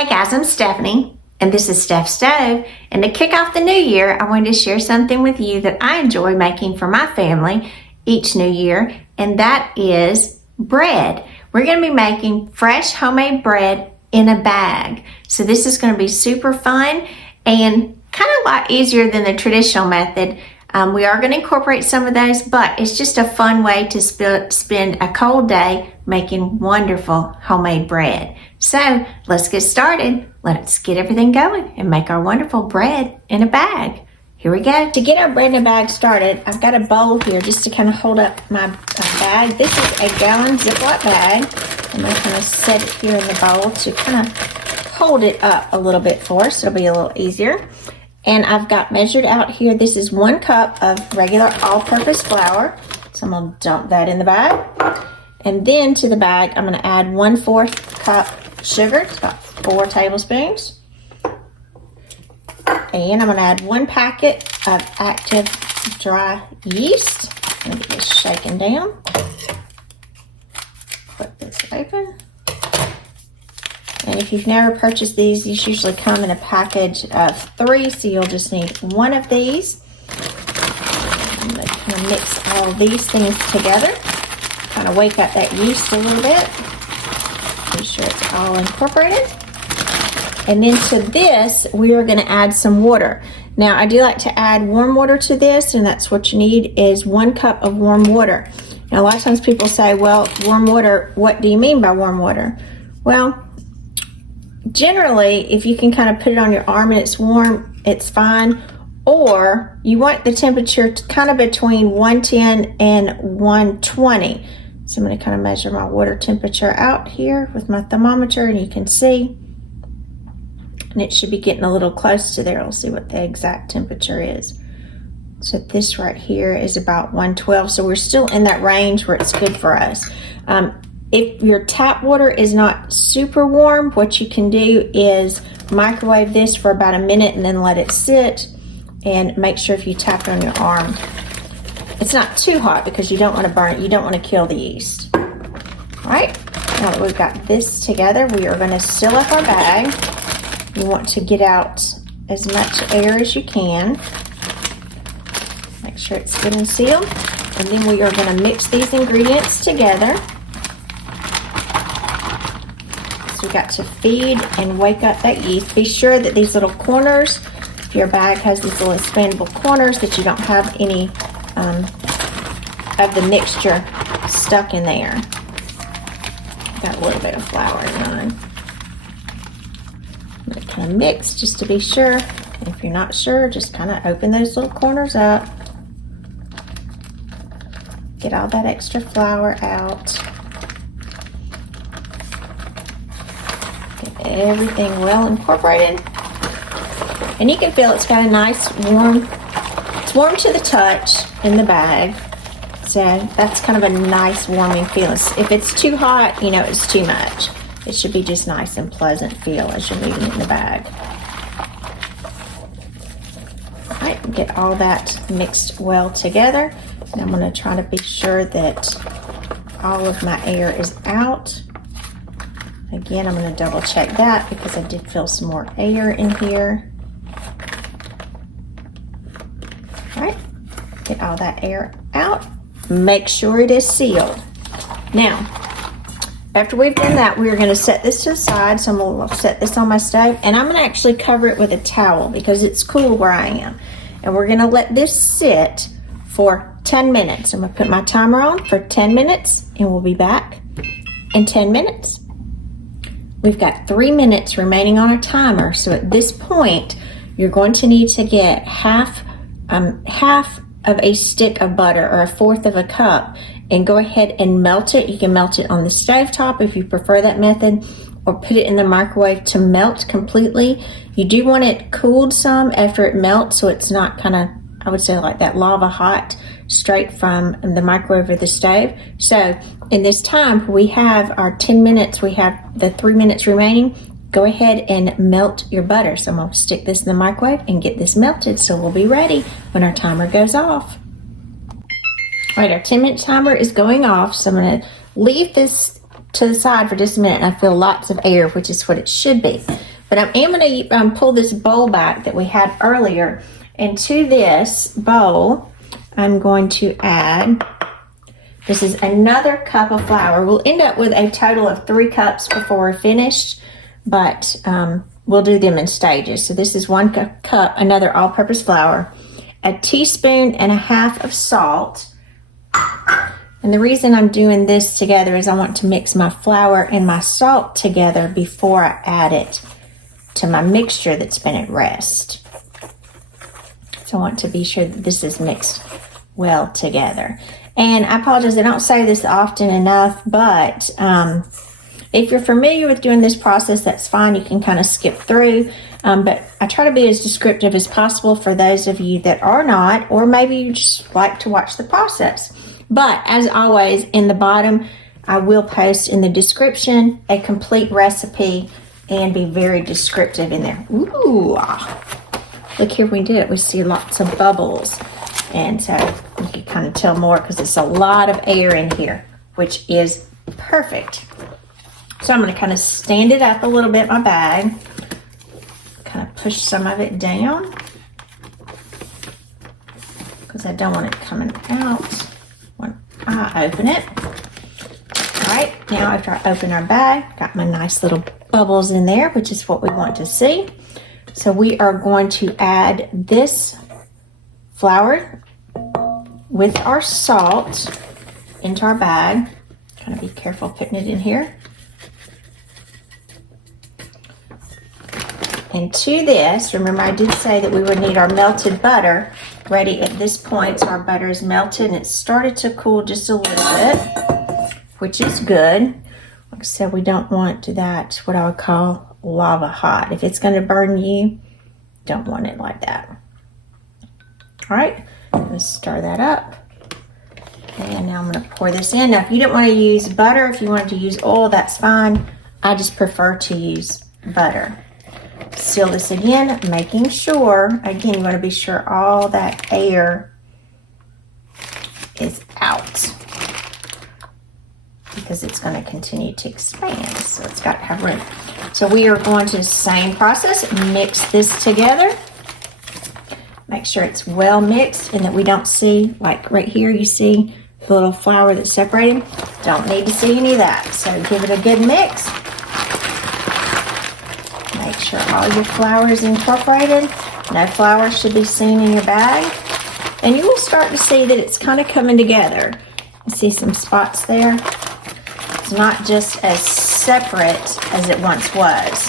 Hey guys, I'm Stephanie, and this is Steph Stove. And to kick off the new year, I wanted to share something with you that I enjoy making for my family each new year, and that is bread. We're going to be making fresh homemade bread in a bag. So this is going to be super fun and kind of a lot easier than the traditional method. We are going to incorporate some of those, but it's just a fun way to spend a cold day making wonderful homemade bread. So let's get started. Let's get everything going and make our wonderful bread in a bag. Here we go. To get our bread in a bag started, I've got a bowl here just to kind of hold up my bag. This is a gallon Ziploc bag. I'm going to kind of set it here in the bowl to kind of hold it up a little bit for us. It'll be a little easier. And I've got measured out here, this is 1 cup of regular all-purpose flour. So I'm going to dump that in the bag. And then to the bag, I'm going to add 1/4 cup sugar. It's about 4 tablespoons. And I'm going to add 1 packet of active dry yeast. I'm going to get this shaken down. Put this open. And if you've never purchased these usually come in a package of 3, so you'll just need 1 of these. I'm going to kind of mix all these things together. Kind of wake up that yeast a little bit. Make sure it's all incorporated. And then to this, we are going to add some water. Now, I do like to add warm water to this, and that's what you need is 1 cup of warm water. Now, a lot of times people say, well, warm water, what do you mean by warm water? Well, generally, if you can kind of put it on your arm and it's warm, it's fine. Or you want the temperature to kind of between 110 and 120. So I'm going to kind of measure my water temperature out here with my thermometer, and you can see. And it should be getting a little close to there. We'll see what the exact temperature is. So this right here is about 112. So we're still in that range where it's good for us. If your tap water is not super warm, what you can do is microwave this for about a minute and then let it sit, and make sure if you tap it on your arm, it's not too hot because you don't want to burn it. You don't want to kill the yeast. All right, now that we've got this together, we are going to seal up our bag. You want to get out as much air as you can. Make sure it's good and sealed. And then we are going to mix these ingredients together. So we've got to feed and wake up that yeast. Be sure that these little corners, if your bag has these little expandable corners, that you don't have any of the mixture stuck in there. Got a little bit of flour in mine. I'm going to kind of mix just to be sure. And if you're not sure, just kind of open those little corners up. Get all that extra flour out. Get everything well incorporated. And you can feel it's got a nice warm, it's warm to the touch in the bag. So that's kind of a nice warming feel. If it's too hot, you know it's too much. It should be just nice and pleasant feel as you're moving it in the bag. All right, get all that mixed well together. And I'm going to try to be sure that all of my air is out. Again, I'm going to double check that because I did feel some more air in here. All right, get all that air out. Make sure it is sealed. Now, after we've done that, we're going to set this to the side. So I'm going to set this on my stove, and I'm going to actually cover it with a towel because it's cool where I am. And we're going to let this sit for 10 minutes. I'm going to put my timer on for 10 minutes, and we'll be back in 10 minutes. We've got 3 minutes remaining on our timer. So at this point, you're going to need to get half of a stick of butter, or 1/4 of a cup, and go ahead and melt it. You can melt it on the stove top if you prefer that method, or put it in the microwave to melt completely. You do want it cooled some after it melts, so it's not kind of, I would say, like that lava hot straight from the microwave or the stove. So in this time, we have our 10 minutes, we have the 3 minutes remaining. Go ahead and melt your butter. So I'm going to stick this in the microwave and get this melted, so we'll be ready when our timer goes off. All right, our 10-minute timer is going off, so I'm going to leave this to the side for just a minute. I feel lots of air, which is what it should be. But I am going to pull this bowl back that we had earlier. And to this bowl, I'm going to add, this is another cup of flour. We'll end up with a total of 3 cups before we're finished, but we'll do them in stages. So this is 1 cup, another all-purpose flour, a teaspoon and a half of salt. And the reason I'm doing this together is I want to mix my flour and my salt together before I add it to my mixture that's been at rest. So I want to be sure that this is mixed well together. And I apologize, I don't say this often enough, but if you're familiar with doing this process, that's fine. You can kind of skip through. But I try to be as descriptive as possible for those of you that are not, or maybe you just like to watch the process. But as always, in the bottom, I will post in the description a complete recipe and be very descriptive in there. Ooh, look here, we did it. We see lots of bubbles. And so you can kind of tell more because it's a lot of air in here, which is perfect. So I'm going to kind of stand it up a little bit, my bag. Kind of push some of it down because I don't want it coming out when I open it. All right, now after I open our bag, got my nice little bubbles in there, which is what we want to see. So we are going to add this flour with our salt into our bag. Kind of be careful putting it in here. And to this, remember I did say that we would need our melted butter ready at this point. So our butter is melted and it started to cool just a little bit, which is good. Like I said, we don't want that, what I would call lava hot. If it's going to burn you, don't want it like that. All right, I'm going to stir that up. And now I'm going to pour this in. Now, if you didn't want to use butter, if you wanted to use oil, that's fine. I just prefer to use butter. Seal this again, making sure, again, you want to be sure all that air is out because it's going to continue to expand. So it's got to have room. So we are going to the same process, mix this together. Make sure it's well mixed and that we don't see, like right here, you see the little flour that's separating. Don't need to see any of that. So give it a good mix. Make sure all your flour is incorporated. No flour should be seen in your bag. And you will start to see that it's kind of coming together. You see some spots there? It's not just as separate as it once was.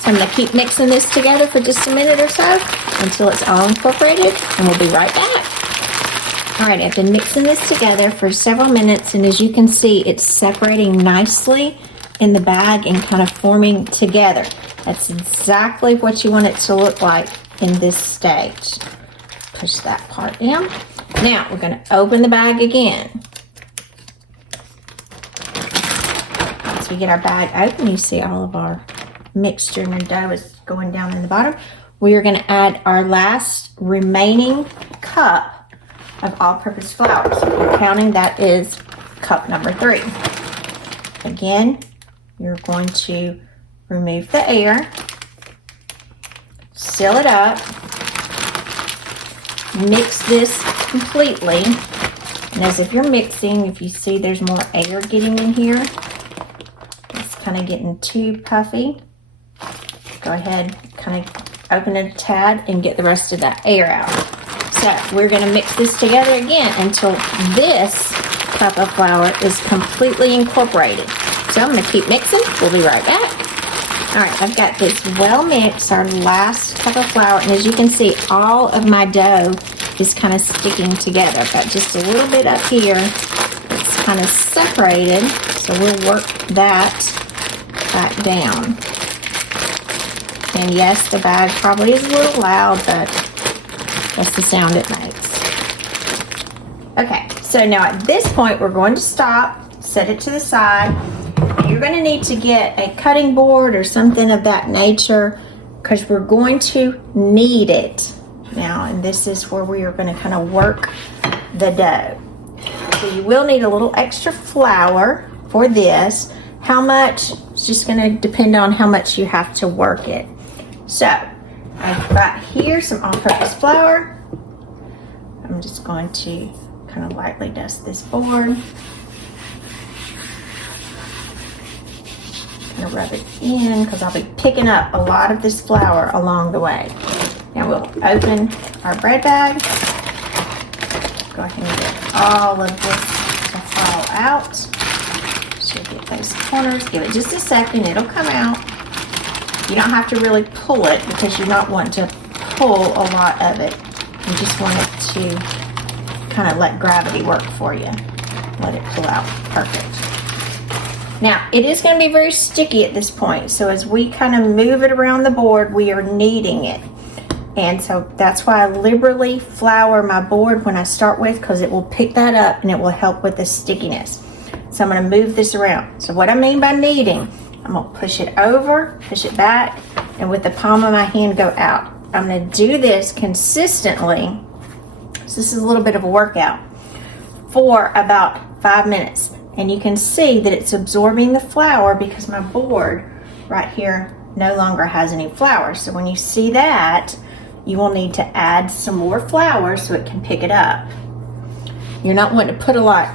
So I'm going to keep mixing this together for just a minute or so until it's all incorporated, and we'll be right back. All right, I've been mixing this together for several minutes, and as you can see, it's separating nicely in the bag and kind of forming together. That's exactly what you want it to look like in this stage. Push that part down. Now we're going to open the bag again. Once we get our bag open, you see all of our mixture and our dough is going down in the bottom. We are going to add our last remaining cup of all-purpose flour. So if you're counting, that is cup number 3. Again, you're going to remove the air, seal it up, mix this completely. And as if you're mixing, if you see there's more air getting in here, it's kind of getting too puffy, go ahead, kind of open it a tad and get the rest of that air out. So we're going to mix this together again until this cup of flour is completely incorporated. So I'm going to keep mixing. We'll be right back. All right, I've got this well mixed, our last cup of flour, and as you can see, all of my dough is kind of sticking together. I've got just a little bit up here that's kind of separated, so we'll work that back down. And yes, the bag probably is a little loud, but that's the sound it makes. Okay, so now at this point, we're going to stop, set it to the side. You're going to need to get a cutting board or something of that nature because we're going to knead it now, and this is where we are going to kind of work the dough. So you will need a little extra flour for this. How much? It's just gonna depend on how much you have to work it. So, I've got here some all-purpose flour. I'm just going to kind of lightly dust this board. Gonna rub it in because I'll be picking up a lot of this flour along the way. Now we'll open our bread bag. Go ahead and get all of this to fall out. Should get those corners. Give it just a second, it'll come out. You don't have to really pull it because you don't want to pull a lot of it. You just want it to kind of let gravity work for you. Let it pull out. Perfect. Now, it is going to be very sticky at this point. So as we kind of move it around the board, we are kneading it. And so that's why I liberally flour my board when I start with, because it will pick that up and it will help with the stickiness. So I'm going to move this around. So what I mean by kneading, I'm going to push it over, push it back, and with the palm of my hand go out. I'm going to do this consistently. So this is a little bit of a workout for about 5 minutes. And you can see that it's absorbing the flour because my board right here no longer has any flour. So when you see that, you will need to add some more flour so it can pick it up. You're not wanting to put a lot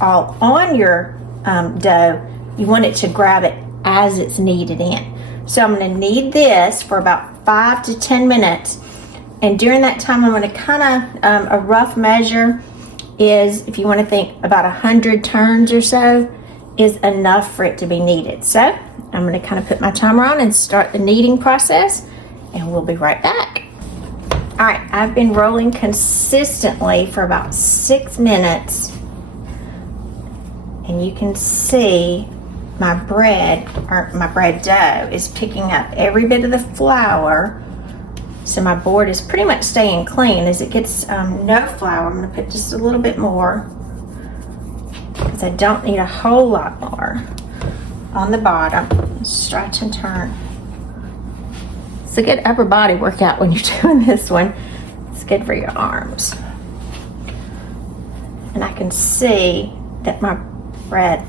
all on your dough. You want it to grab it as it's kneaded in. So I'm going to knead this for about 5 to 10 minutes. And during that time, I'm going to kind of, a rough measure is, if you want to think about 100 turns or so, is enough for it to be kneaded. So I'm going to kind of put my timer on and start the kneading process, and we'll be right back. All right, I've been rolling consistently for about 6 minutes, and you can see my bread, or my bread dough, is picking up every bit of the flour. So my board is pretty much staying clean. As it gets no flour, I'm going to put just a little bit more, because I don't need a whole lot more on the bottom. Stretch and turn. It's a good upper body workout when you're doing this one. It's good for your arms. And I can see that my bread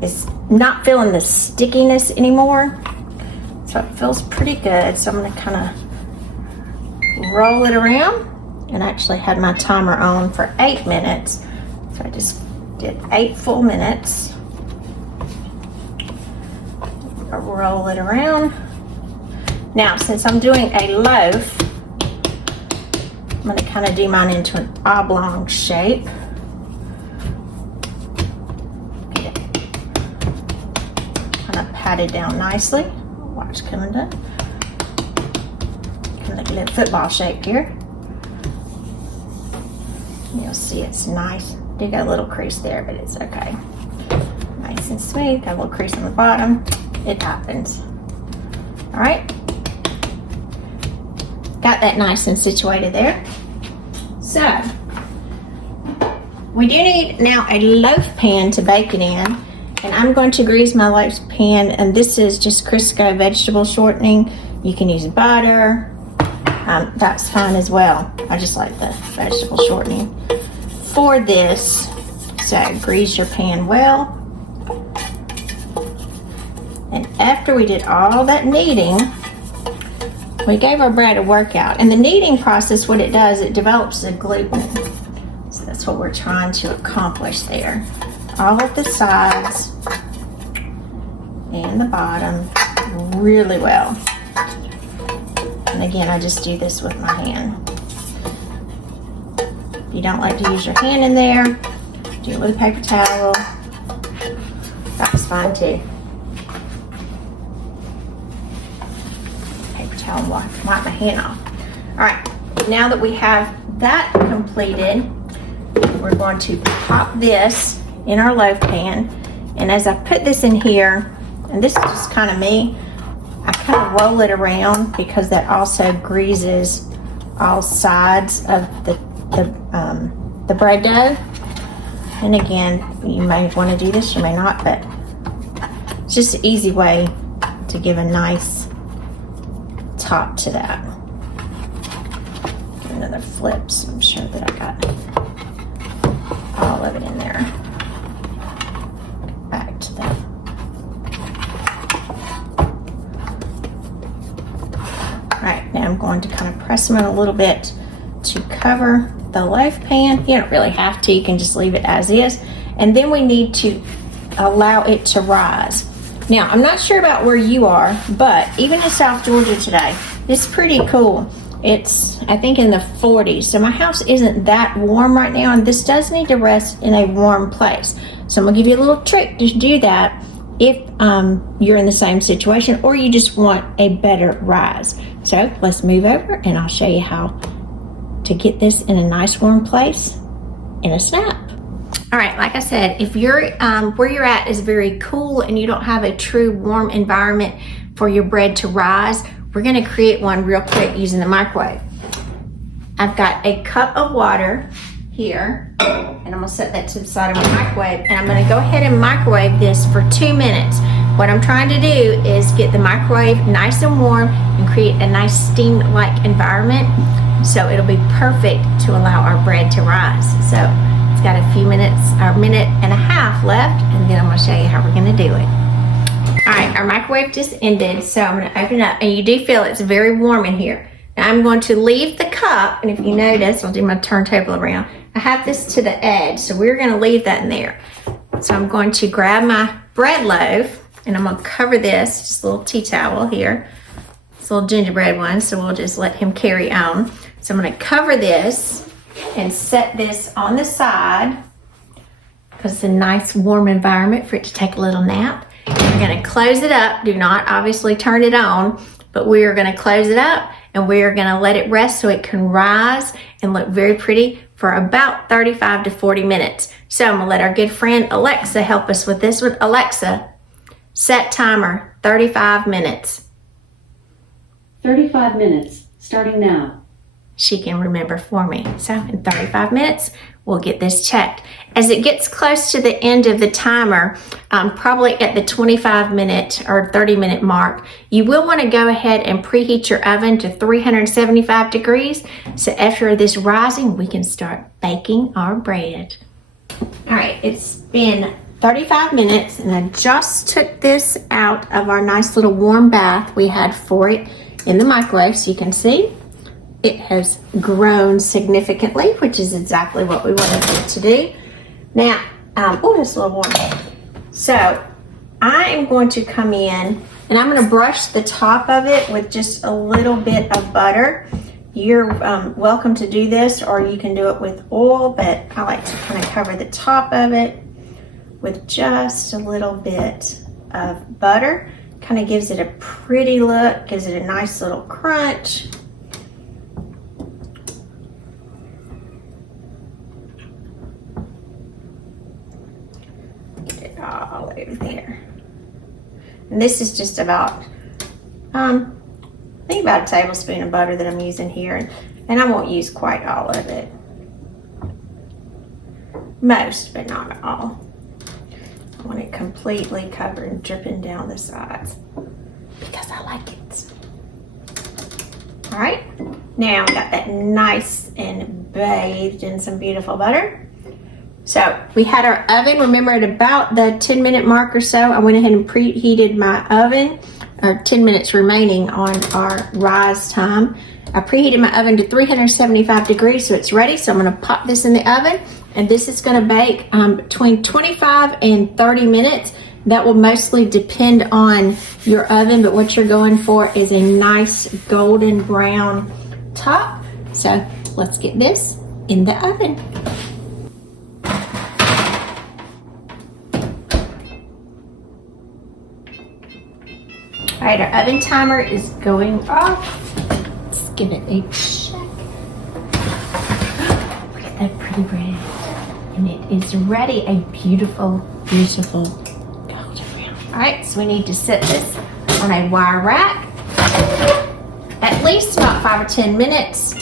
is not feeling the stickiness anymore. So it feels pretty good. So I'm going to kind of roll it around, and I actually had my timer on for 8 minutes. So I just did 8 full minutes. I'll roll it around. Now, since I'm doing a loaf, I'm going to kind of do mine into an oblong shape. Get it kind of patted down nicely. Watch coming done. Like a little football shape here. You'll see it's nice. Do got a little crease there, but it's okay. Nice and smooth. Got a little crease on the bottom. It happens. All right. Got that nice and situated there. So we do need now a loaf pan to bake it in, and I'm going to grease my loaf pan, and this is just Crisco vegetable shortening. You can use butter. That's fine as well. I just like the vegetable shortening for this. So grease your pan well. And after we did all that kneading, we gave our bread a workout. And the kneading process, what it does, it develops the gluten. So that's what we're trying to accomplish there. All of the sides and the bottom really well. And again, I just do this with my hand. If you don't like to use your hand in there, do it with a paper towel. That's fine too. Paper towel and wipe my hand off. All right, now that we have that completed, we're going to pop this in our loaf pan. And as I put this in here, and this is just kind of me, I kind of roll it around because that also greases all sides of the bread dough. And again, you may want to do this, you may not, but it's just an easy way to give a nice top to that. Give another flip so I'm sure that I got all of it in there. Back to the I'm going to kind of press them in a little bit to cover the loaf pan. You don't really have to, you can just leave it as is. And then we need to allow it to rise. Now, I'm not sure about where you are, but even in South Georgia today, it's pretty cool. It's, I think, in the 40s. So my house isn't that warm right now, and this does need to rest in a warm place. So I'm gonna give you a little trick to do that if you're in the same situation or you just want a better rise. So let's move over and I'll show you how to get this in a nice warm place in a snap. All right, like I said, if you're where you're at is very cool and you don't have a true warm environment for your bread to rise, we're gonna create one real quick using the microwave. I've got a cup of water here, and I'm gonna set that to the side of my microwave, and I'm gonna go ahead and microwave this for 2 minutes. What I'm trying to do is get the microwave nice and warm and create a nice steam-like environment, so it'll be perfect to allow our bread to rise. So it's got a few minutes, or a minute and a half left, and then I'm gonna show you how we're gonna do it. All right, our microwave just ended, so I'm gonna open it up, and you do feel it's very warm in here. Now I'm going to leave the cup, and if you notice, I'll do my turntable around. I have this to the edge, so we're gonna leave that in there. So I'm going to grab my bread loaf, and I'm gonna cover this, just a little tea towel here. It's a little gingerbread one, so we'll just let him carry on. So I'm gonna cover this and set this on the side, because it's a nice warm environment for it to take a little nap. We're gonna close it up. Do not obviously turn it on, but we are gonna close it up and we are gonna let it rest so it can rise and look very pretty for about 35 to 40 minutes. So I'm gonna let our good friend Alexa help us with this one. Alexa, set timer, 35 minutes. 35 minutes, starting now. She can remember for me. So in 35 minutes, we'll get this checked. As it gets close to the end of the timer, probably at the 25-minute or 30-minute mark, you will want to go ahead and preheat your oven to 375 degrees. So after this rising, we can start baking our bread. All right, it's been 35 minutes, and I just took this out of our nice little warm bath we had for it in the microwave, so you can see it has grown significantly, which is exactly what we wanted it to do. Now, oh, it's a little warm. So I am going to come in and I'm going to brush the top of it with just a little bit of butter. You're welcome to do this, or you can do it with oil, but I like to kind of cover the top of it with just a little bit of butter. Kind of gives it a pretty look, gives it a nice little crunch. All over there. And this is just about I think about a tablespoon of butter that I'm using here, and I won't use quite all of it. Most, but not all. I want it completely covered and dripping down the sides because I like it. All right, now I got that nice and bathed in some beautiful butter. So we had our oven, remember, at about the 10-minute mark or so. I went ahead and preheated my oven, or 10 minutes remaining on our rise time. I preheated my oven to 375 degrees, so it's ready. So I'm gonna pop this in the oven, and this is gonna bake between 25 and 30 minutes. That will mostly depend on your oven, but what you're going for is a nice golden brown top. So let's get this in the oven. All right, our oven timer is going off. Let's give it a check. Look at that pretty bread. And it is ready, a beautiful, beautiful golden brown. All right, so we need to set this on a wire rack at least about 5 or 10 minutes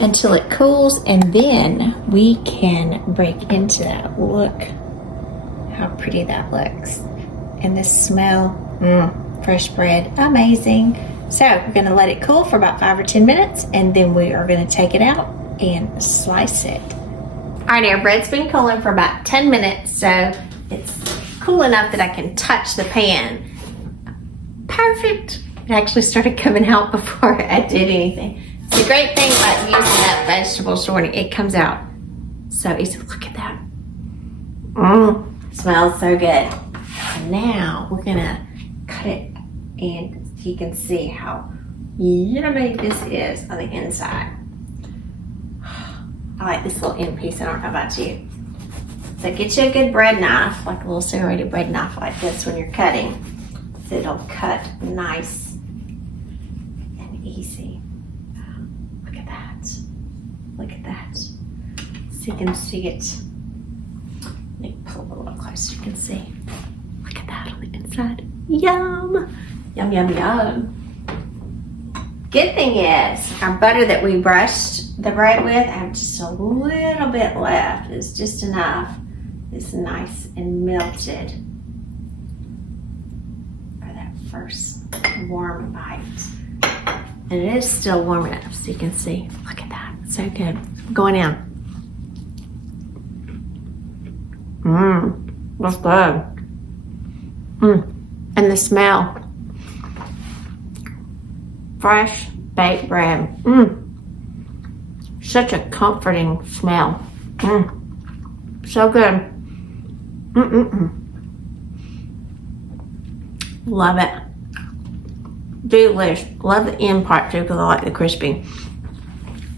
until it cools, and then we can break into that. Look how pretty that looks. And the smell, fresh bread, amazing. So we're gonna let it cool for about 5 or 10 minutes, and then we are gonna take it out and slice it. All right, our bread's been cooling for about 10 minutes, so it's cool enough that I can touch the pan. Perfect. It actually started coming out before I did anything. It's the great thing about using that vegetable shortening. It comes out so easy. Look at that. Smells so good. And now we're gonna cut it, and you can see how yummy this is on the inside. I like this little end piece. I don't know about you. So get you a good bread knife, like a little serrated bread knife like this when you're cutting. So it'll cut nice and easy. Look at that. Look at that. So you can see it. Let me pull it a little closer so you can see. Look at that on the inside. Yum! Yum, yum, yum. Good thing is, our butter that we brushed the bread with, I have just a little bit left. It's just enough. It's nice and melted for that first warm bite. And it is still warm enough so you can see. Look at that. So good. Going in. That's good. And the smell. Fresh baked bread. Such a comforting smell. So good. Love it. Delish. Love the end part too because I like the crispy.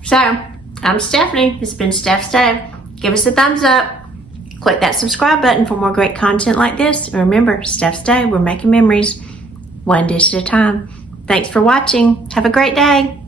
So, I'm Stephanie. This has been Steph Stove. Give us a thumbs up. Click that subscribe button for more great content like this. And remember, Steph Stove, we're making memories one dish at a time. Thanks for watching. Have a great day.